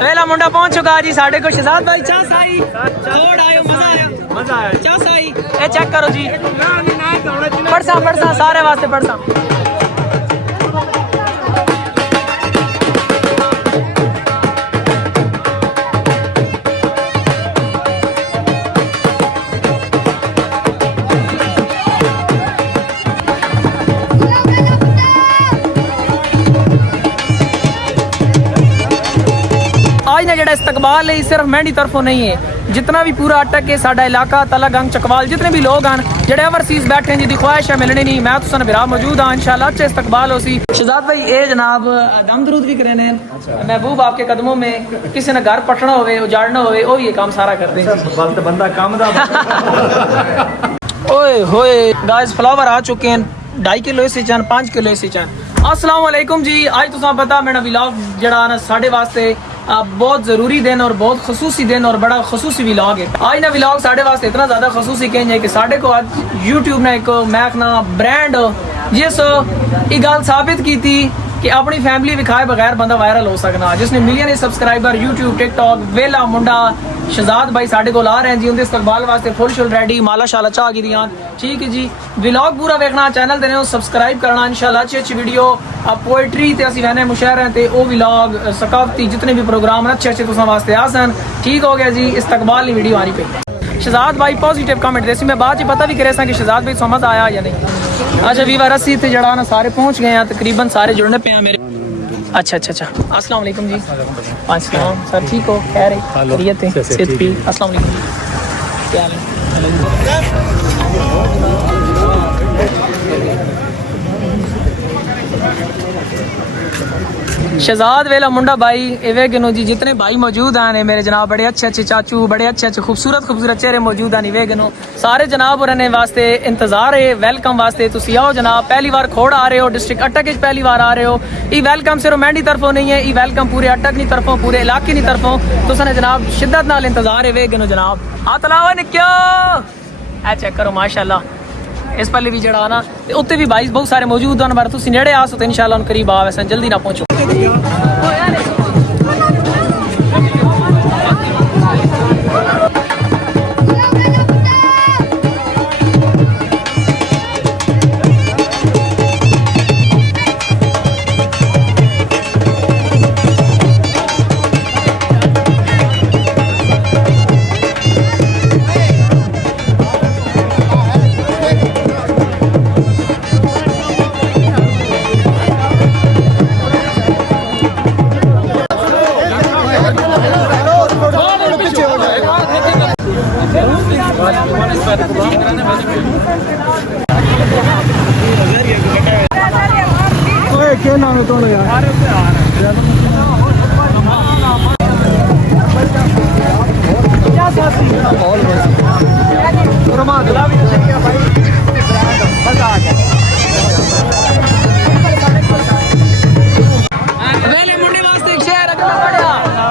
वेला मुंडा पहुंच चुका जी साढ़े को शहजाद भाई चाह साई छोड़ आयो मजा आया चाह साई ए चेक करो जी पड़सा सारे वास्ते पड़सा आज ना जड़ा इस्तकबाल है सिर्फ मैंडी तरफों नहीं है, जितना भी पूरा अटक के साडा इलाका तलागंग चकवाल जितने भी लोग हैं जड़े ओवरसीज बैठे हैं जिंदी ख्वाहिश है मिलने नहीं मैं तो बिरा मौजूद हाँ इंशाल्लाह अच्छे इस्तकबाल हो सी। शहजाद भाई ए जनाब दम दरूद भी करे ने महबूब आपके कदमों में किसी ने घर पटना होवे उजाड़ना होवे वो ये काम सारा करते हैं बंदा काम दा ओए होए गाइस फ्लावर आ चुके हैं 2.5 किलो से चान 5 किलो से चान। अस्सलाम वालेकुम जी आज तुसा पता मेरा व्लॉग जड़ा ना साढ़े वास्ते बहुत ज़रूरी दिन और बहुत खसूसी दिन और बड़ा खसूसी व्लॉग है। आज ना व्लॉग साढ़े वास्ते इतना ज़्यादा खसूसी कहें कि साढ़े को आज यूट्यूब ने एक मैकना ब्रांड जिस ये गल साबित की थी कि अपनी फैमिली विखाए बगैर बंदा वायरल हो सकना जिसने मिलियन सब्सक्राइबर यूट्यूब टिकटॉक वेला मुंडा शहजाद भाई साढ़े को ला रहे हैं जी उनके इस्तकबाल वास्ते फुल शुल रेडी माला शाला चाह की दियां ठीक है जी। व्लॉग पूरा देखना चैनल देने सब्सक्राइब करना इंशाल्लाह अच्छी वीडियो पोएट्री ते असी वहने मुशायरे ते ओ व्लॉग सकाफती जितने भी प्रोग्राम अच्छे तुसा वास्ते आसन ठीक हो गया जी। इस्तकबाल की वीडियो आनी पई शहजाद भाई पॉजिटिव कमेंट देसी मैं बाद पता भी करे कि शहजाद भाई समझ आया या नहीं। अच्छा वीवर अस्सी थे जड़ा ना सारे पहुंच गए हैं तकरीबन सारे जुड़ने पे हैं मेरे। अच्छा अस्सलाम वालेकुम जी अस्सलाम सर ठीक हो खैर है खैरियत है सेहत भी अस्सलाम वालेकुम जी क्या हाल है। शहजाद वेला मुंडा भाई एवे गनो जी जितने भाई मौजूद हैं मेरे जनाब बड़े अच्छे चाचू बड़े अच्छे खूबसूरत चेहरे मौजूद हैं वे गनो सारे जनाब और वास्ते इंतजार है वेलकम वास्ते तुसी आओ जनाब पहली बार खोड़ आ रहे हो डिस्ट्रिक्ट अटक पहली बार आ रहे हो ये वेलकम सिर्फ मैंडी तरफों नहीं है ये वेलकम पूरे अटक की तरफों पूरे इलाके की तरफों तुसने जनाब शिद्दत नाल इंतजार है वे गनो जनाब हाथ लाओ निक्यो ऐ चेक करो माशाल्लाह इस पहले भी जड़ा ना उत्ते भी भाई बहुत सारे मौजूद हैं पर तुसी नेड़े आ सो इंशाल्लाह करीब आ वैसे जल्दी ना पहुंचो। क्या नाम है तो यार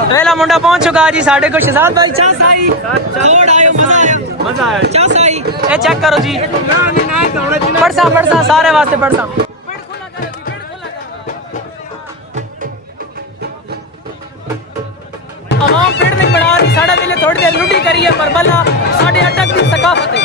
वेला मुंडा पहुंच चुका जी साढ़े को शहजाद भाई चाह साई छोड़ आयो मजा आया चाह साई ए चेक करो जी पड़सा सारे वास्ते पड़सा आवाम पेड़ नहीं बना रही साढ़े दिले थोड़ी देर लुटी करिए पर बल्ला साढ़े अटक की सकाफत है।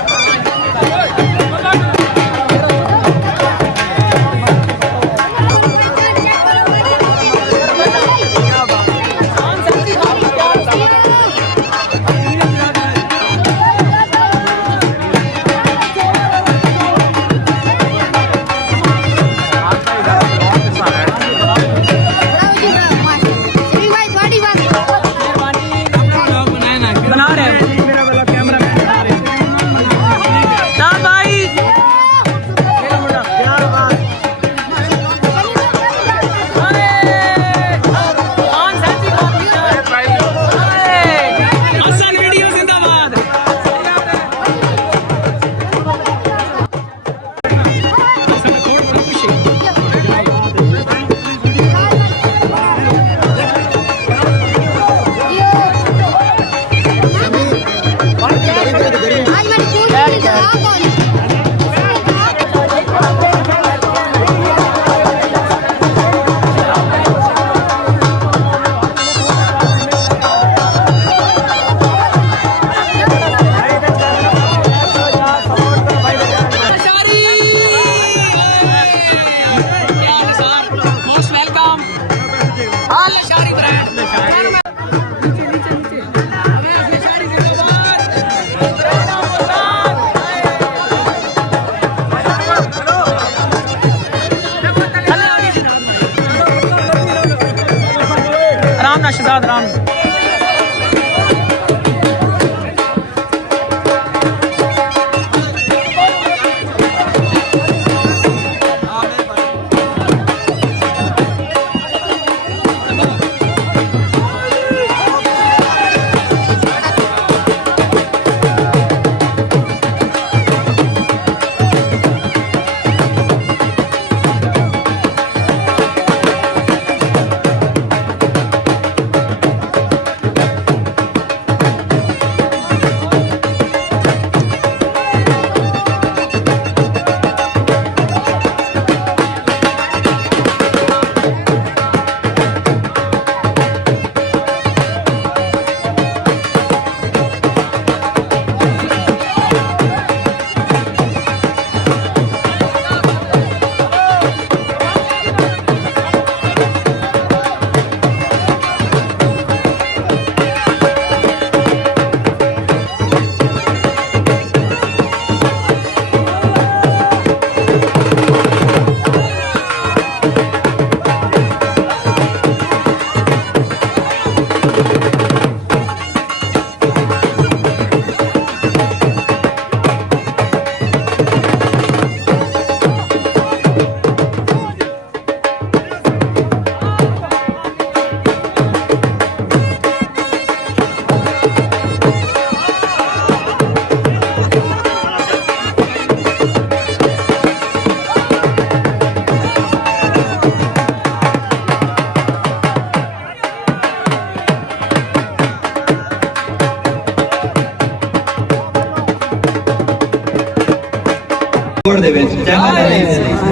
इरशाद राम।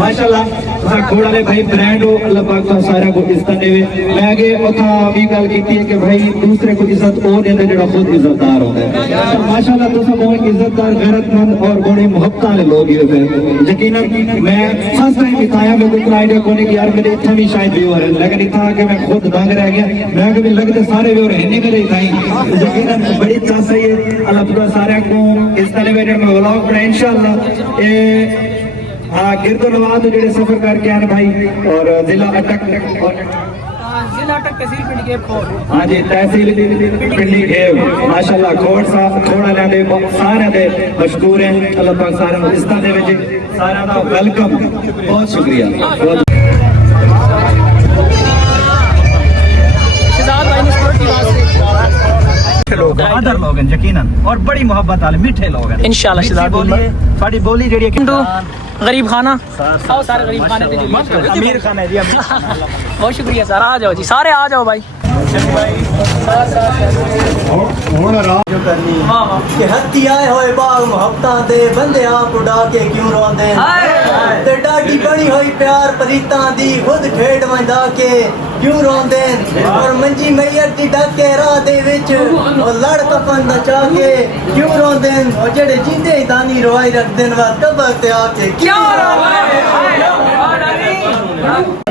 माशाअल्लाह घोड़ वाले भाई ब्रांड हो अल्लाह पाक का सारा को इज्जत देवे मैं आगे उथा भी गल कीती है कि भाई दूसरे को इज्जत ओ देंदा जेड़ा खुद इज्जतदार होंदा है। माशाअल्लाह तुसा बहुत इज्जतदार गैरतमंद और बड़े मोहब्बत वाले लोग ही होते यकीनन मैं फर्स्ट टाइम बताया मेरे को आइडिया कोने कि यार मेरे इतना भी शायद व्यू है लेकिन इतना आके मैं खुद दंग रह गया मैं कभी लगते सारे व्यू रहने मेरे इतना यकीनन बड़ी चाह है अल्लाह तुम सारे को इस तरह में मैं व्लॉग बना इंशाअल्लाह ए हाँ गिरदोनवाद जो सफर करके आए भाई और जिला अटक तहसील पिंडी गेब खोड़। हाँ जी तहसील पिंडी गेब माशाअल्लाह खोड़ वाले दे सारे दे मशकूर हैं अल्लाह पाक सारे इज्जत दे विच सारा दा वेलकम बहुत शुक्रिया। शहजाद भाई ने सिक्योरिटी वास्ते लोग आदर लोग हैं यकीनन और बड़ी मोहब्बत वाले मीठे लोग हैं इंशाल्लाह। शहजाद साडी बोली जेडी गरीब खाना आओ सारे गरीब खाने ते जी अमीर खाना है जी बहुत शुक्रिया सर आ जाओ जी सारे आ जाओ भाई। कि हत्ती आए होए बाग मुहब्बतां दे बंदे आप उड़ा के क्यों रोंदे ते डाडी बनी होई प्यार परीतां दी खुद खेड वंदा के क्यों रोंदे और मंजी मैयर दी डाके राह दे विच और लड़ कफन दा चाके क्यों रोंदे और जेड़े जिंदे दानी रोई रखदे वा कबर ते आके क्यों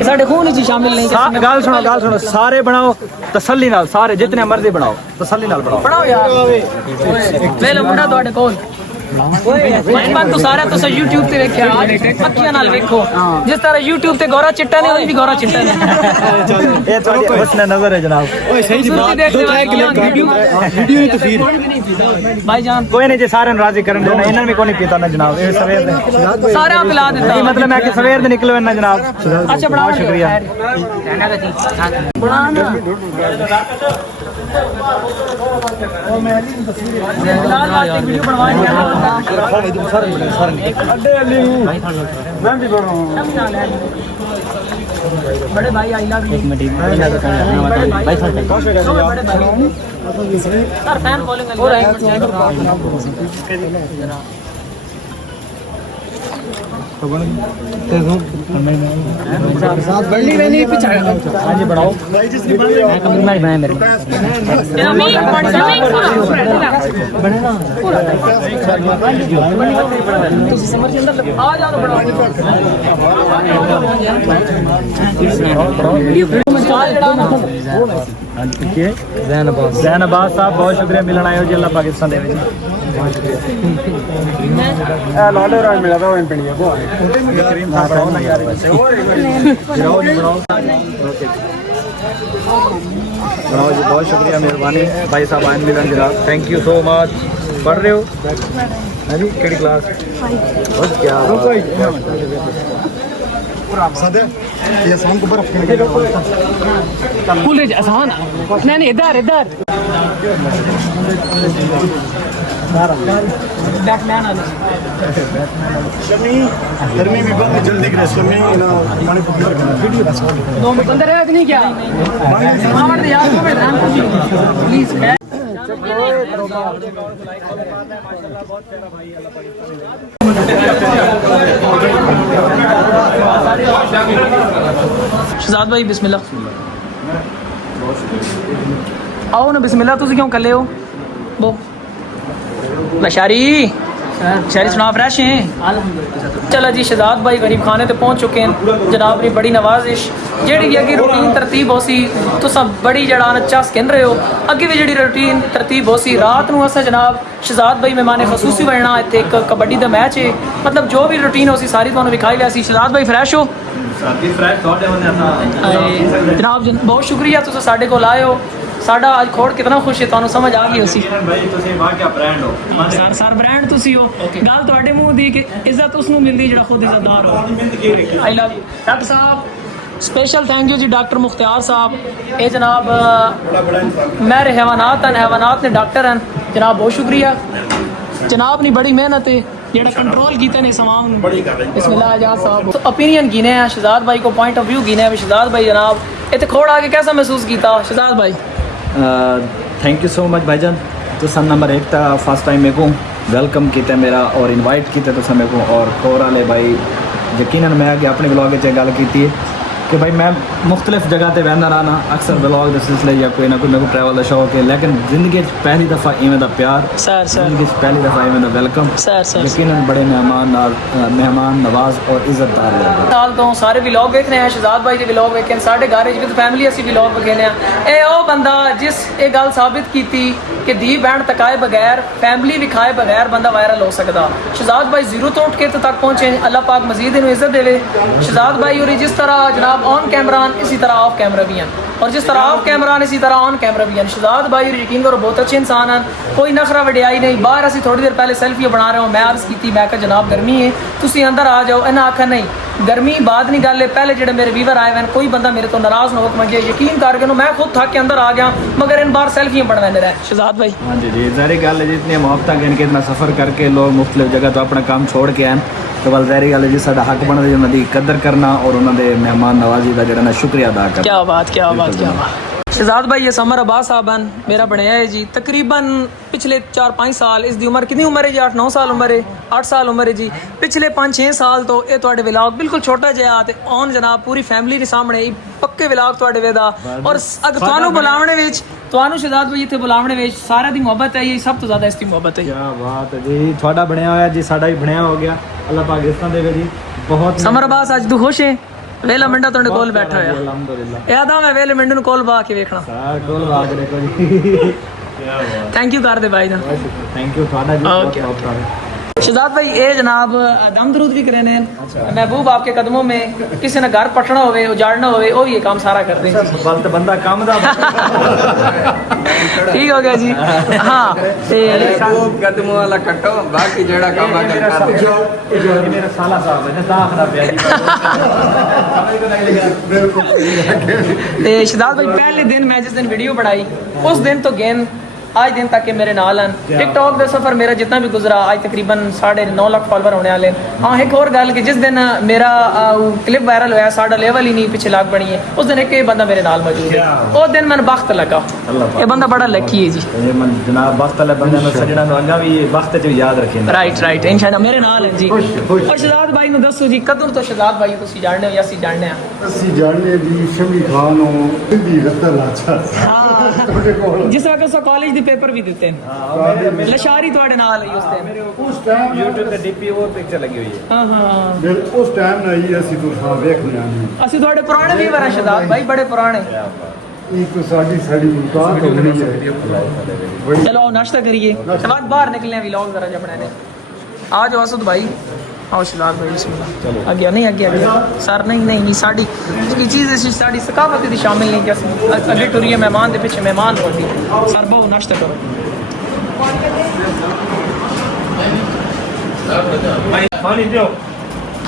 साडे खून च शामिल नहीं। गल सुनो सारे बनाओ तसल्ली नाल सारे जितने मर्जी बनाओ तसल्ली नाल बनाओ यार ले लो मुंडा ਤੁਹਾਡੇ ਕੋਲ मैं तो सारा तो YouTube ਤੇ ਵੇਖਿਆ ਅੱਖੀਆਂ ਨਾਲ ਵੇਖੋ ਜਿਸ ਤਰ੍ਹਾਂ YouTube ਤੇ ਗੋਰਾ ਚਿੱਟਾ ਨੇ ਉਹ ਵੀ ਗੋਰਾ ਚਿੱਟਾ ਨੇ ਇਹ ਤੁਹਾਡੀ ਹੁਸਨ ਨਜ਼ਰ ਹੈ ਜਨਾਬ। ਓਏ ਸਹੀ ਜੀ ਬਾਤ ਦੋ ਚਾਹੇ ਵੀਡੀਓ ਦੀ ਤਸਵੀਰ ਭਾਈ ਜਾਨ ਕੋਈ ਨਹੀਂ ਜੇ ਸਾਰਿਆਂ ਨੂੰ ਰਾਜ਼ੀ ਕਰਨ ਦੇਣਾ ਇਹਨਾਂ ਨੇ ਕੋਈ ਨਹੀਂ ਪੀਤਾ ਨਾ ਜਨਾਬ ਇਹ ਸਵੇਰ ਦੇ ਸਾਰਿਆਂ ਪਿਲਾ ਦਿੱਤਾ ਇਹ ਮਤਲਬ ਮੈਂ ਕਿ ਸਵੇਰ ਦੇ ਨਿਕਲੋ ਨਾ ਜਨਾਬ। ਅੱਛਾ ਬਣਾ ਸ਼ੁਕਰੀਆ ਬਣਾਣਾ ਉਹ ਮੈਂ ਲਈ ਤਸਵੀਰ ਫਿਲਹਾਲ ਵਾਸਤੇ ਵੀਡੀਓ ਬਣਵਾएंगे मैं भी बनाऊं बड़े भाई आई love you sir fan following हो रही है बढ़ाओ जैनबाज साहब बहुत शुक्रिया मिलन आए हो जी अल्लाह पाकिस्तान दे लाडो राज मिला था पिंडिया करीम साहब यार बनाओ जी, बहुत शुक्रिया, मेहरबानी भाई साहब आइन मिलन जनाब, थैंक यू सो मच। पढ़ रहे हो हाँ जी, केड़ी क्लास? बस क्या ये शाम को बर्फ खेलने आसान नहीं इधर इधर बैटमैन गर्मी भी बंद जल्दी करे स्विमिंग ना पानी को अंदर करना वीडियो बस 2 मिनट अंदर है नहीं क्या मामर यार को मैं ध्यान प्लीज शहजाद भाई बिस्मिल्लाह आओ ना बिस्मिल्लाह तुम क्यों कले हो वो लशारी शारी सुना फ्रैश हैं चलो जी शहजाद भाई गरीब खाने ते पहुंच चुके हैं जनाब ने बड़ी नवाजिश जेड़ी भी अगे रूटीन तरतीब हो सी तुसा बड़ी जड़ा चस कहन रहे हो अगे भी जेड़ी रूटीन तरतीब हो सी रात नूं असा जनाब शहजाद भाई मेहमान खसूसी बनना इत्थे एक कबड्डी दा मैच है मतलब जो भी रूटीन हो सी सारी तुहानूं विखाई वैसी शहजाद भाई फ्रैश हो जनाब बहुत शुक्रिया तुस साडे कोल आए हो साडा आज खोड़ कितना खुश है तुहानूं समझ आ गई उसी सर ब्रांड तुसी हो गल तुहाडे मूंह दी कि इज्जत उसनूं मिलदी जेड़ा खुद इज्जतदार हो आई लव यू डॉक्टर साहब स्पेशल थैंक यू जी डॉक्टर मुख्तियार साहब ये जनाब मेरे हैवानात ने डॉक्टर हैं जनाब बहुत शुक्रिया जनाब ने बड़ी मेहनत है जेड़ा कंट्रोल कीते ने समाम बिस्मिल्लाह आजाद साहब तो ओपिनियन गिने हैं शहजाद भाई को पॉइंट ऑफ व्यू गिने हैं शहजाद भाई जनाब इत्थे खोड़ आके कैसा महसूस कीता शहजाद भाई थैंक यू सो मच भाईजान तुसा नंबर 1 था फर्स्ट टाइम मेरे को वेलकम किया मेरा और इनवाइट किया तुसा मेरे को और खोर वाले भाई यकीनन मैं आगे अपने ब्लॉग गल की कि भाई मैं मुख्तलिफ जगह पर रहना रहना अक्सर ब्लॉग के सिलसिले या कोई ना कोई मेरे को ट्रैवल का शौक है लेकिन जिंदगी पहली दफ़ा इवें दा प्यार जिंदगी पहली दफ़ा इवें दा वेलकम यकीनन बड़े मेहमान नवाज और इज्जतदार साल तो सारे व्लॉग देख रहे हैं शहजाद भाई के व्लॉग देखे साढ़े घर विद फैमिली असी व्लॉग विखेने ए ओ बंदा जिस ये गल साबित की कि धी बहन तकाए बगैर फैमिली विखाए बगैर बंदा वायरल हो सकता शहजाद भाई जीरो तो उठ के तक पहुंचे अल्लाह पाक मजीद इन्हें इज्जत देवे शहजाद भाई और जिस तरह जनाब ऑन कैमरा इसी तरह ऑफ कैमरा भी हैं और जिस तरह ऑफ कैमरा इसी तरह ऑन कैमरा भी हैं शहजाद भाई यकीन करो बहुत अच्छे इंसान हैं कोई नखरा वडियाई नहीं बाहर असी थोड़ी देर पहले सेल्फी बना रहे हो मैं अर्ज की मैं जनाब गर्मी है तुसी अंदर आ जाओ इन्हें आखा नहीं गर्मी बाद नहीं गल है पहले जो मेरे व्यूवर आए हैं कोई बंदा मेरे तो नाराज ना हो मुझे यकीन करके मैं खुद थक के अंदर आ गया मगर इन बार सेल्फी बनवाने रहे शहजाद भाई हाँ जी जी ज़ाहिर गल है जितनी मोहब्बत गिन के इतना सफ़र करके लोग मुख्तलिफ जगह तो अपना काम छोड़ के आए तो बल ज़ाहिर गल है जी साडा हक बनता है उन्होंने कदर करना और उन्होंने मेहमान नवाजी का जरा शुक्रिया अदा करना क्या बात शहजाद भाई ये समर अब्बास साहब हैं मेरा बनया है जी तकरीबन पिछले 4-5 साल इसकी उम्र कितनी उम्र है जी 8-9 साल उम्र है 8 साल उम्र है जी पिछले 5-6 साल तो ये तुहाडे व्लॉग बिल्कुल छोटा जिहा ते ऑन जनाब पूरी फैमिली के सामने पक्के व्लॉग तुहाडे वेदा और अगर तुहानू बुलावणे विच तुहानू शहजाद भाई इत्थे बुलावणे विच सारे दी मोहब्बत है ये सब तो ज़्यादा इसकी मोहब्बत है क्या बात है जी तुहाडा बनया होया जी साडा भी बनया हो गया अल्लाह पाक इस्तां देवे जी बहुत समर अब्बास आज तू खुश है वेला मंडा तुहाडे कोल बैठा होया अल्हम्दुलिल्लाह याद आ मैं वेले मंडे नू कोल बा के वेखना सार कोल आ के देखो जी थैंक यू कर दे भाई जान थैंक यू तुहाडा जी बहुत शहजाद भाई ये जनाब दम दरूद भी करे ने महबूब आपके कदमों में किसी ने घर पटना होवे उजाड़ना होवे वो ये काम सारा कर दें बल तो बंदा काम दा ठीक हो गया जी हाँ कदमों वाला कट्टो बाकी जेड़ा काम आकर जो मेरा साला साहब है दाखला पे शहजाद भाई पहले दिन मैं जिस दिन वीडियो बनाई उस दिन तो गेम आज दिन तक के मेरे नाल हैं टिकटॉक का सफ़र मेरा जितना भी गुजरा आज तकरीबन 9.5 लाख फॉलोवर होने वाले हाँ एक और गल कि जिस दिन मेरा क्लिप वायरल होया साढ़ा लेवल ही नहीं पिछले लाख बनी है उस दिन एक बंदा मेरे नाल मौजूद है उस दिन मैंने वक्त लगा ये बंदा बड़ा लकी है जी जनाब वक्त वाले बंदे ने सजना नु अगा भी वक्त च याद रखें राइट इंशाल्लाह मेरे नाल है जी और शहजाद भाई नु दसो जी कदों तो शहजाद भाई तुसी जानने हो या सी जानने हैं ਅਸੀਂ ਜਾਣਦੇ ਵੀ ਸ਼ਮੀ ਖਾਨ ਨੂੰ ਦੀ ਰਤਨ ਲਾਚਾ जिस वक्त उस कॉलेज दी पेपर भी दिते हैं लशारी ਤੁਹਾਡੇ ਨਾਲ ਹੀ ਉਸ ਦਿਨ ਉਸ ਟਾਈਮ YouTube ਤੇ DP ਉਹ ਪਿਕਚਰ ਲੱਗੀ ਹੋਈ ਹੈ ਹਾਂ ਉਸ ਟਾਈਮ ਨਾਲ ਹੀ ਅਸੀਂ ਤੋਂ ਹਾਂ ਵੇਖਦੇ ਆਂ ਅਸੀਂ ਤੁਹਾਡੇ ਪੁਰਾਣੇ ਵੀਵਰ ਹਾਂ ਸ਼ਹਜ਼ਾਦ ਭਾਈ ਬੜੇ ਪੁਰਾਣੇ ਇੱਕ ਸਾਡੀ ਮੁਕਾਤ ਹੋ ਗਈ ਹੈ चलो नाश्ता करिए बाद बाहर निकले हैं व्लॉग जरा जब बनाने आ जाओ असद भाई आओ शहजाद भाई बिस्मिल्लाह आगे नहीं आगे आगे सर नहीं साड़ी की चीज़ ऐसी साड़ी सकाफत दी शामिल नहीं कि अगे टुरिए मेहमान दे पीछे मेहमान होती सर बहु नाश्ता करो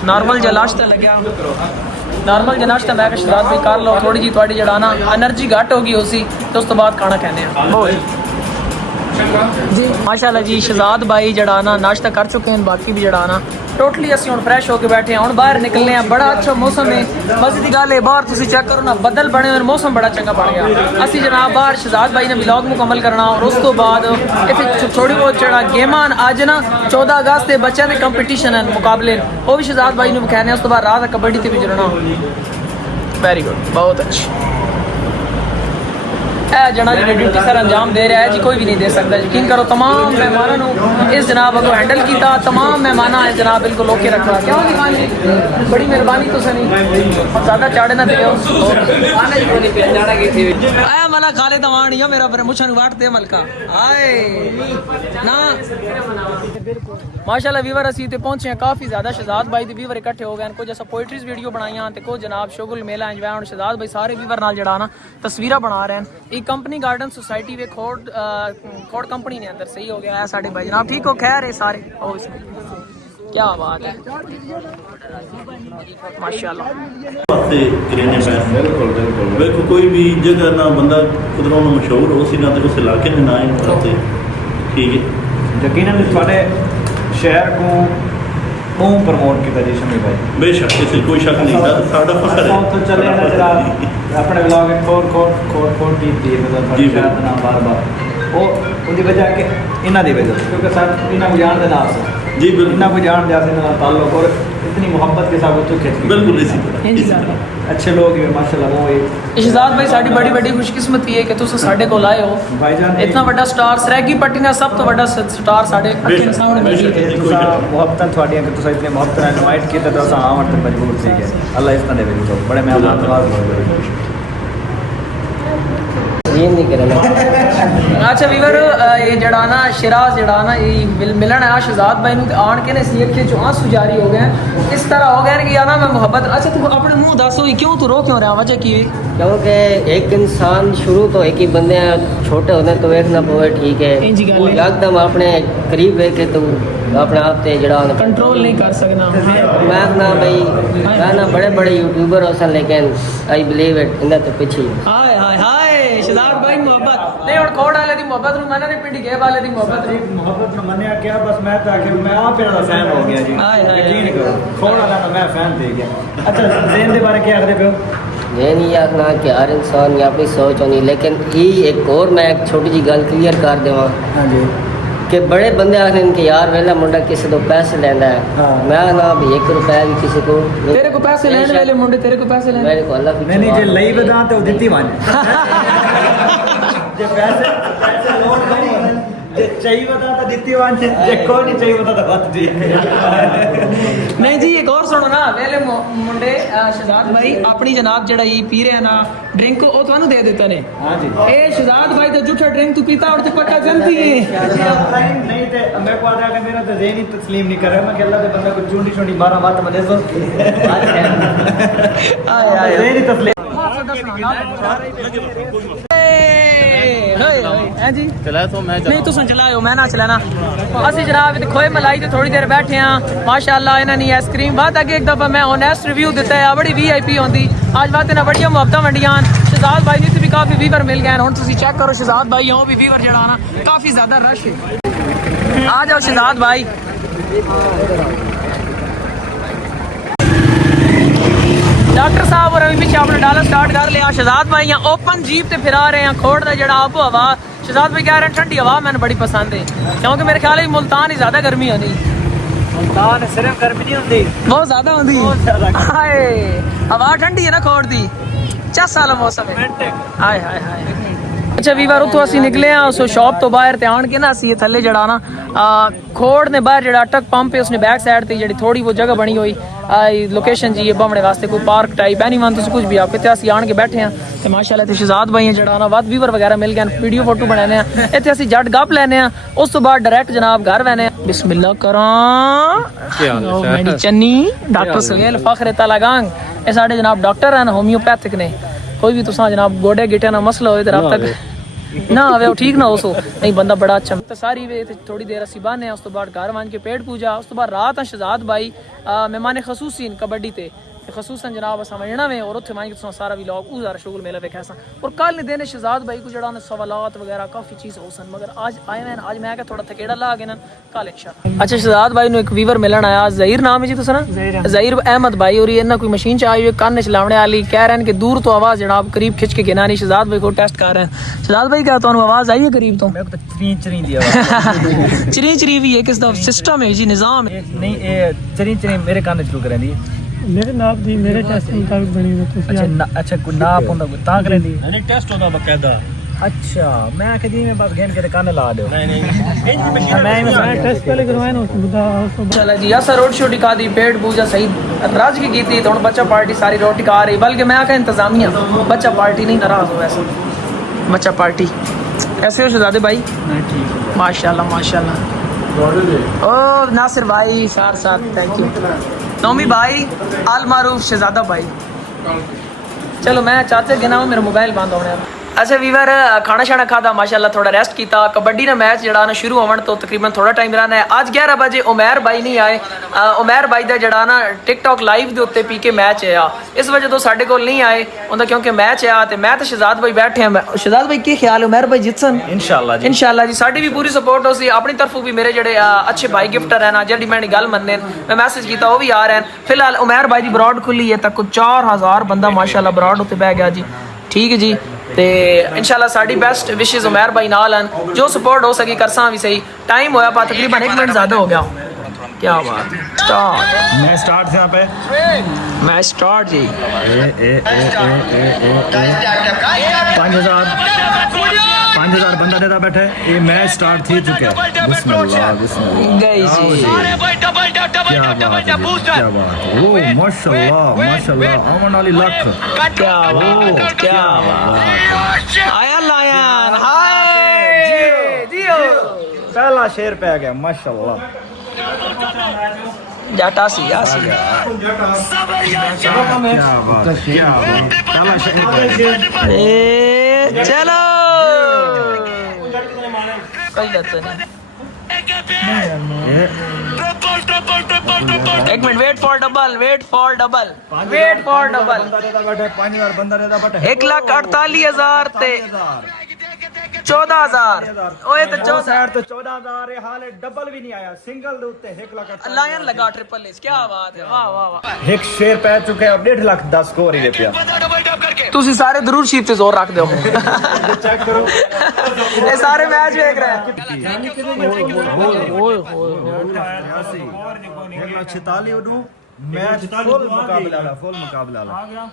नॉर्मल जो नाश्ता लग्या नॉर्मल जो नाश्ता मैं शहजाद भाई कर लो थोड़ी जी थोड़ी जड़ा ना एनर्जी घट होगी उसी तो उस तो बाद खाना कहने जी माशाल्लाह जी शहजाद भाई जड़ा ना नाश्ता कर चुके हैं बाकी भी जड़ा ना टोटली असं हम फ्रैश होकर बैठे हैं हम बाहर निकलने हैं बड़ा अच्छा मौसम है मजे की गल है बाहर तुम चेक करो ना बदल बने हुए मौसम बड़ा चंगा बन गया असी जनाब बाहर शहजाद भाई ने व्लॉग मुकम्मल करना और उस तो बाद इतने थोड़ी बहुत जड़ा गेमां अज ना 14 अगस्त के बच्चों के कंपीटिशन है मुकाबले वो भी शहजाद भाई ने विखाने उस तो बाद रात कबड्डी से भी जुड़ना वेरी गुड बहुत अच्छी जना जी ड्यूटी सर अंजाम दे रहा है जी कोई भी नहीं दे सकता यकीन करो तमाम मेहमानों इस जनाब को हैंडल किया तमाम मेहमान इस जनाब बिल्कुल ओके रखा क्यों दीवान जी बड़ी मेहरबानी तो सनी ज़्यादा चाड़े ना दियो आया मला खाले तवान या मेरा मुछन वाट दे मलका आए ना माशाल्लाह वीवर असी ते पहुंचे हैं काफ़ी ज़्यादा शहजाद भाई दे वीवर इकट्ठे हो गए कुछ ऐसा पोइट्रीज वीडियो बनाइया ते कुछ जनाब शुगुल मेला इंजॉय और शहजाद भाई सारे वीवर नाल जड़ा ना तस्वीरें बना रहे हैं एक कंपनी गार्डन सोसाइटी वे खोड़ कंपनी ने अंदर सही हो गया है साढ़े भाई जनाब ठीक हो खैर है सारे क्या बात है माशाल्लाह देखो कोई भी जगह ना बंदा कुदरों मशहूर हो सी ना तो उस इलाके में ना ही ठीक है यकीनन थोड़े शहर को बहुत प्रमोट किया जी शमी भाई बेशक इसे कोई शक नहीं था साडा फखर है तो चले ना जरा अपने ब्लॉग में खोर की थी मतलब शायद ना बार-बार वो उनकी वजह के इन्हां दी वजह क्योंकि सर इन्हां को जान दे नाल से जी बिल्कुल इन्हां को जान दे से ना ताल्लुक और इतनी मोहब्बत के साथ तो खिंच बिल्कुल इसी तरह अच्छे लोग हैं माशाल्लाह वो शहजाद भाई साड़ी बड़ी बड़ी खुशकिस्मती है कि तुम साढ़े को लाए हो भाईजान इतना बड़ा स्टार सरेगी पट्टी ने सब तो बड़ा स्टार साढ़े अखियों सामने मौजूद है मोहब्बत थोड़ियां कि तुम इतने मोहब्बत ने इनवाइट किया तो अस आवन ते मजबूर थी गए अल्लाह इस तरह दे बड़े मेहमान नवाज लोग अच्छा वीवर ये जड़ा ना शिराज जड़ा ना ये मिलन है शहजाद भाई नूं आन के ने सी अखे चो आंसू जारी हो गए इस तरह हो गए कि यार ना मैं मोहब्बत अच्छा तू अपने मुंह दस हुई क्यों तू रो क्यों रहा वजह की क्योंकि एक इंसान शुरू तो एक ही बंदे छोटे होने तो देखना पवे ठीक है एकदम अपने करीब है कि तू अपने आप से जड़ा कंट्रोल नहीं कर सकना मैं ना भाई मैं ना बड़े बड़े यूट्यूबर हो सन लेकिन I believe it in the पीछे हाय हाय हाय शहजाद भाई मोहब्बत नहीं और कोड वाले दी मोहब्बत नु मैंने पिंडी के वाले दी मोहब्बत मोहब्बत में मन्या क्या बस मैं तो आखिर मैं आप मेरा फैन हो गया जी यकीन करो खोड़ वाला मैं फैन दे गया अच्छा ज़ेन दे बारे क्या आखदे पियो ये नहीं आखना कि हर इंसान की अपनी सोच होनी लेकिन ये एक और मैं एक छोटी जी गल क्लियर कर देवां हाँ जी कि बड़े बंदे आखने कि यार वेला मुंडा किसी तो पैसे लेंदा है मैं ना भी 1 रुपया भी किसी को तेरे को पैसे लेने वाले मुंडे तेरे को पैसे लेने मेरे को अल्लाह नहीं जे लई बदा तो दित्ती माने जे पैसे लोड नहीं जे चाहिए बता तो दित्ती माने जे कोई नहीं चाहिए बता तो बात दी नहीं जी एक और सुनो ना वेले मुंडे शहजाद भाई अपनी जनाब जड़ा ये पी रहे हैं ना ड्रिंक वो थानू दे देता ने हां जी ए शहजाद भाई तो झूठा ड्रिंक तू पीता और तू पक्का जलती है नहीं थे मैं को आदा कि मेरा तो ज़हन ही तस्लीम नहीं कर रहा मैं कि अल्लाह के बंदा को चुंडी चुंडी 12 बात में दे दो आय आय ज़हन ही तस्लीम हैं जी चला तो मैं नहीं तुम चलाओ मैं ना चलाना असि जनाब खोए मलाई ते थोड़ी देर बैठे हैं माशाल्लाह इन्हां ने आइसक्रीम बात अगे एक दफा मैं ऑनेस्ट रिव्यू दिता है बड़ी वीआईपी होंदी आज बात इन्हां बड़ियां मुहब्बतां वंडियां शहजाद भाई नी भी काफी वीवर मिल गए हुण तुसीं चेक करो शहजाद भाई हो भी वीवर जड़ा ना काफी ज्यादा रश है आ जाओ शहजाद भाई डॉक्टर साहब और अभी पीछे आपने डाला स्टार्ट कर लिया शहजाद भाई यहाँ ओपन जीप ते फिरा रहे हैं खोड़ का जड़ा आबो हवा शहजाद भाई कह रहे हैं ठंडी हवा मैंने बड़ी पसंद है क्योंकि मेरे ख्याल मुल्तान ही ज्यादा गर्मी होनी मुल्तान सिर्फ गर्मी नहीं होती बहुत ज्यादा होती हाय हवा ठंडी है ना खोड़ दी 4 साल मौसम है हाय हाय हाय ਅੱਛਾ ਵੀਵਰ ਉੱਥੋਂ ਅਸੀਂ ਨਿਕਲੇ ਆ ਉਸ ਸ਼ਾਪ ਤੋਂ ਬਾਹਰ ਤੇ ਆਣ ਕੇ ਨਾ ਅਸੀਂ ਥੱਲੇ ਜਿਹੜਾ ਨਾ ਖੋੜ ਨੇ ਬਾਹਰ ਜਿਹੜਾ ਅਟਕ ਪੰਪ ਹੈ ਉਸਨੇ बैक साइड ਤੇ ਜਿਹੜੀ ਥੋੜੀ ਉਹ ਜਗ੍ਹਾ ਬਣੀ ਹੋਈ ਲੋਕੇਸ਼ਨ ਜੀ ਇਹ ਬੰਮਣੇ ਵਾਸਤੇ ਕੋਈ ਪਾਰਕ ਟਾਈਪ ਐਨੀਵਨ ਤੁਸੀਂ ਕੁਝ ਵੀ ਆਪ ਕਿਤੇ ਅਸੀਂ ਆਣ ਕੇ ਬੈਠੇ ਆ ਤੇ ਮਾਸ਼ਾਅੱਲਾ ਤੇ ਸ਼ਹਜ਼ਾਦ ਭਾਈ ਜਿਹੜਾ ਨਾ ਵੱਧ ਵੀਵਰ ਵਗੈਰਾ ਮਿਲ ਗਏ ਵੀਡੀਓ ਫੋਟੋ ਬਣਾਣੇ ਆ ਇੱਥੇ ਅਸੀਂ ਜੱਟ ਗੱਪ ਲੈਨੇ ਆ ਉਸ ਤੋਂ ਬਾਅਦ ਡਾਇਰੈਕਟ ਜਨਾਬ ਘਰ ਵੈਨੇ ਆ ਬਿਸਮਿल्लाह ਕਰਾਂ ਮੇਰੀ ਚੰਨੀ ਡਾਕਟਰ ਸੁਹੇਲ ਫਖਰ ਤਲਾਗਾਂਗ ਇਹ ਸਾਡੇ ਜਨਾਬ ਡਾਕਟਰ ਹਨ ਹੋਮਿਓਪੈਥਿਕ ਨੇ कोई भी तुसा जनाब गोडे गिटे ना मसला हो रब तक ना आवे ठीक ना हो सो नहीं बंदा बड़ा अच्छा तो सारी वे थोड़ी देर असी बहने उस तो बाद घर मान के पेट पूजा उस तो बाद रात शहजाद भाई मेहमान खसूसी कबड्डी ते खसूसन जनाब असा वजना में और उत्थे मान के तुसा सारा व्लॉग उस शुगल मेला वेखा सा और कल ने देने शहजाद भाई को जड़ा सवालात वगैरह काफी चीज हो सन मगर आज आए हैं आज मैं थोड़ा थकेड़ा ला गए ना कल इंशाल्लाह अच्छा शहजाद भाई नु एक वीवर मिलन आया ज़हीर नाम है जी तुसा ना ज़हीर अहमद भाई और ये ना कोई मशीन च आई हुई कान च लावने वाली कह रहे हैं कि दूर तो आवाज जनाब करीब खिंच के गिना नहीं शहजाद भाई को टेस्ट कर रहे हैं शहजाद भाई क्या तुहानू आवाज आई है करीब तो मेरे को तो चरी चरी दी आवाज चरी चरी भी है किस दा सिस्टम है जी निजाम है नहीं ये चरी चरी मेरे कान च रुक रही मेरे नाप दी मेरे टेस्ट मुताबिक बनी हुई अच्छा अच्छा कोई नाप होंदा कोई तां करेंदी नहीं टेस्ट होता बकायदा अच्छा मैं आखदी मैं बस गेन के कान ला दो नहीं मैं टेस्ट पहले करवाया ना बुदा चला जी ऐसा रोड शो दिखा दी पेट पूजा सही राज की थी तो बच्चा पार्टी सारी रोटी खा रही बल्कि मैं आखा इंतजामिया बच्चा पार्टी नहीं नाराज हो ऐसा बच्चा पार्टी ऐसे हो शहजादे भाई माशाल्लाह माशाल्लाह ओ नासिर भाई सार साथ थैंक यू नौमी भाई आल मारूफ शहजादा भाई चलो मैं चाचा गिना मेरा मोबाइल बंद होने अच्छा वीवर खाना शाना खाता माशाल्लाह थोड़ा रेस्ट किया कबड्डी का मैच जड़ा ना शुरू होने तो तकरीबन थोड़ा टाइम रहना है आज 11 बजे उमैर भाई नहीं आए उमैर भाई का जड़ा ना टिकटॉक लाइव के उत्ते पी के मैच है इस वजह तो साढ़े को नहीं आए उनका क्योंकि मैच है तो मैं तो शहजाद भाई बैठे हैं शहजाद भाई की ख्याल है उमैर भाई जितसन इंशाल्लाह जी साड़ी भी पूरी सपोर्ट हो सी अपनी तरफों भी मेरे जड़े अच्छे भाई गिफ्टर है ना जी मैं गल मनने मैं मैसेज किया वो भी आ रहे हैं फिलहाल उमैर भाई की ब्रॉड खुली है तक 4000 बंदा माशाल्लाह ब्रॉड उत्ते बह गया जी ठीक है जी ते इंशाल्लाह साड़ी बेस्ट विशेस उमैर भाई नाल हैं जो सपोर्ट हो सकी करसा भी सही टाइम होया पा तकरीबन 1 मिनट ज़्यादा हो गया क्या बात है स्टार्ट मैं स्टार्ट यहाँ पे मैं स्टार्ट जी 5000 बंदा देता बैठे ये मैच स्टार्ट थी चुका है बिस्मिल्लाह गई जी क्या बात ओ माशाल्लाह माशाल्लाह अमन अली लख क्या बात आया लायन हाय जियो पहला शेर पे आ गया माशाल्लाह जाटा सी आसी क्या बात पहला शेर पे चलो कोई बात नहीं एक मिनट वेट फॉर डबल 1,48,000 ते 14,000 ओए तो 14,000 हाल डबल भी नहीं आया सिंगल दे उत्ते 1,48,000 लायन लगा ट्रिपल एच क्या बात है वाह वाह वाह एक शेर पै चुका है और 1.5 लाख 10 स्कोर ही पिया तुसी सारे दरूर शीफ ते जोर रख दो चेक करो ये सारे मैच देख रहे हैं ओए ओए 1,46,000 उडू मैच फुल मुकाबला आ गया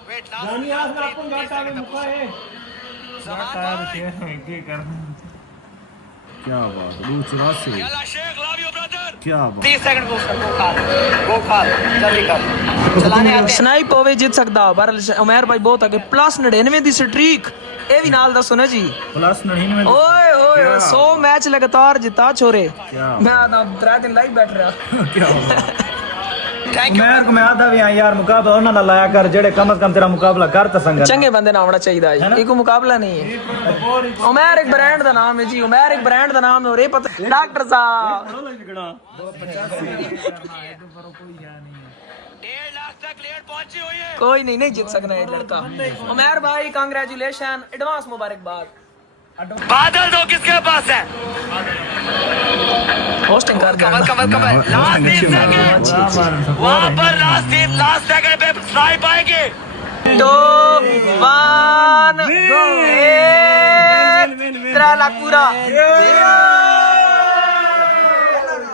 क्या बात 84 क्या बात 30 सेकंड वो खाल जल्दी कर चलाने आते स्नाइप होवे जित सकदा पर उमैर भाई बहुत आगे +99 दी स्ट्रीक ए भी नाल दसो ना जी +99 ओए ओए 100 मैच लगातार जिता छोरे मैं आधा 3 दिन लाइव बैठ रहा क्या बात मैं आदा भी यार मुकाबला उन्हां नाल लाया कर जेड़े कम से कम तेरा मुकाबला कर ता संग चंगे बंदे ना होना चाहिए जी एक मुकाबला नहीं है उमैर एक ब्रांड दा नाम है जी उमैर एक ब्रांड दा नाम है और ये पता डॉक्टर साहब 1.5 लाख तक लेट पहुंची हुई है कोई नहीं जीत सकना ये लड़का उमैर भाई कांग्रेचुलेशन एडवांस मुबारकबाद बादल दो किसके पास है होस्टिंग कर कमल वहां पर लास्ट सेकंड पे स्नाइप आएंगे 2 1 3 लाख पूरा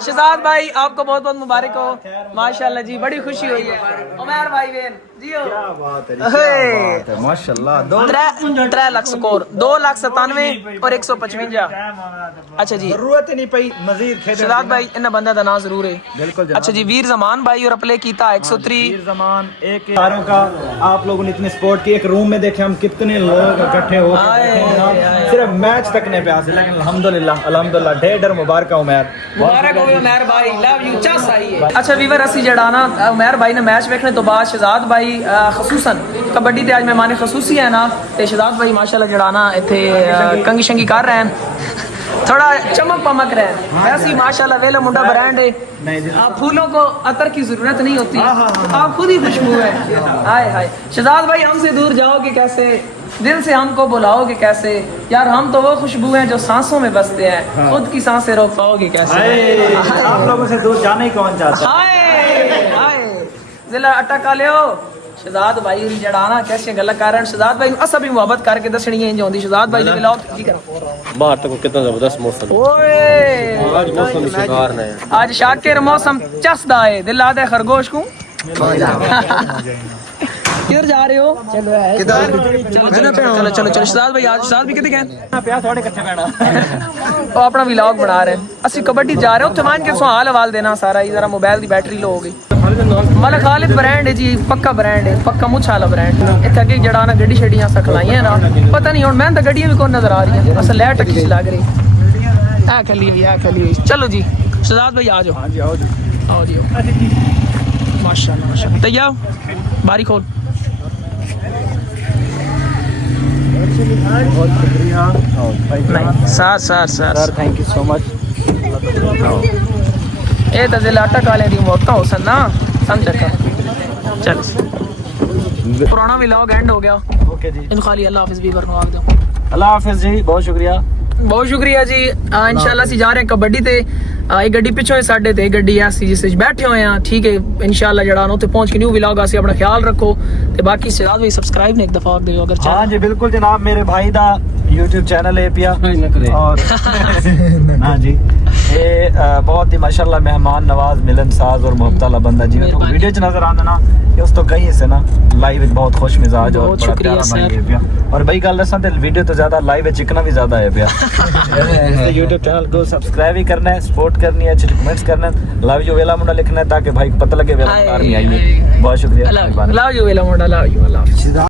शहजाद भाई आपको बहुत बहुत मुबारक हो माशाल्लाह जी बड़ी खुशी हुई है उमर भाई बेन जियो क्या बात है माशाल्लाह 3 लाख स्कोर 2,97,000 और 155। अच्छा जी जरूरत ही नहीं पई मजीद खेल शहजाद भाई इन बंदा दा नाम जरूर है बिल्कुल अच्छा जी वीर जमान भाई और प्ले कीता 103 जमान एक सारों का आप लोगों ने इतने सपोर्ट की एक रूम में देखे हम कितने लोग इकट्ठे हो सिर्फ मैच तकने पे आसे लेकिन अल्हम्दुलिल्लाह ढेर मुबारक उमर मुबारक हो उमर भाई लव यू चस आई है अच्छा वीवर असि जड़ा ना उमर भाई ने मैच देखने तो बाद शहजाद भाई खसूसन कबड्डी ते आज मेहमान खसूसी है ना ते शहजाद भाई माशाल्लाह जड़ा ना इथे कंगी शंगी कर रहे हैं थोड़ा चमक पमक रहे हैं वैसे माशाल्लाह वेला मुंडा ब्रांड है फूलों को अतर की जरूरत नहीं होती आप खुद ही खुशबू है हाय हाय शहजाद भाई हमसे दूर जाओगे कैसे दिल से हमको बुलाओगे कैसे यार हम तो वो खुशबू हैं जो सांसों में बसते हैं खुद की सांसें रोक पाओगे कैसे आप लोगों से दूर जाना ही कौन चाहता हाय हाय जिला अट्टा कालियो शहजाद भाई जड़ाना कैसे गल कारण शहजाद भाई असा भी मोहब्बत करके दसनी है इंज होंदी शहजाद भाई ने व्लॉग की करा बाहर तक कितना जबरदस्त मौसम ओए आज मौसम शिकार ने आज शाकिर मौसम चसदा है दिल आदे खरगोश को किधर जा रहे हो चलो चलो चलो शहजाद भाई आज शहजाद भी कितने गए प्यार थोड़े कच्चे पैना वो अपना व्लॉग बना रहे हैं असि कबड्डी जा रहे हो मान के सो हाल हवाल देना सारा जरा मोबाइल की बैटरी लो हो गई मल खालिद ब्रांड है जी पक्का ब्रांड है पक्का मुछ वाला ब्रांड इतने अगे जड़ा ना गड्डी शड्डियां अस खलाइयां ना पता नहीं हुन मैं तो गड्डियां भी कौन नजर आ रही हैं अस लैट टक्की लग रही आ खली हुई चलो जी शहजाद भाई आ जाओ हाँ जी आओ जी आओ जी माशाल्लाह माशाल्लाह तैयार बारी खोल बहुत शुक्रिया नहीं sir thank you so much ये तो जिला अटक वाले दी मौत हो सन ना समझ चल पुराना व्लॉग एंड हो गया ओके जी इन खाली अल्लाह हाफिज़ भी करनो आग दो अल्लाह हाफिज जी बहुत शुक्रिया जी इंशाल्लाह सी जा रहे हैं कबड्डी ते एक गड्डी पिछो है साडे ते गड्डी ऐसी जिस विच बैठे हुए हैं ठीक है इंशाल्लाह जड़ा उत्थे पहुंच के न्यू व्लॉग आसी अपना ख्याल रखो ते बाकी शहजाद भाई सब्सक्राइब ने एक दफा और दियो अगर चाहे हाँ जी बिल्कुल जनाब मेरे भाई दा YouTube चैनल है पिया और हाँ जी ये बहुत ही माशाल्लाह मेहमान नवाज मिलनसाज और मोहब्बत वाला बंदा जी तो वीडियो च नजर आंदा ना ये उस तो कहीं से ना लाइव विच बहुत खुश मिजाज और बड़ा प्यारा भाई है पिया और भाई गल दसा ते वीडियो तो ज्यादा लाइव विच चिकना भी ज्यादा है पिया YouTube चैनल को सब्सक्राइब ही करना है सपोर्ट करनी है अच्छे कमेंट्स करना है लव यू वेला मुंडा लिखना है ताकि भाई को पता लगे वेला आर्मी आई है बहुत शुक्रिया लव यू वेला मुंडा लव यू अल्लाह हाफिज़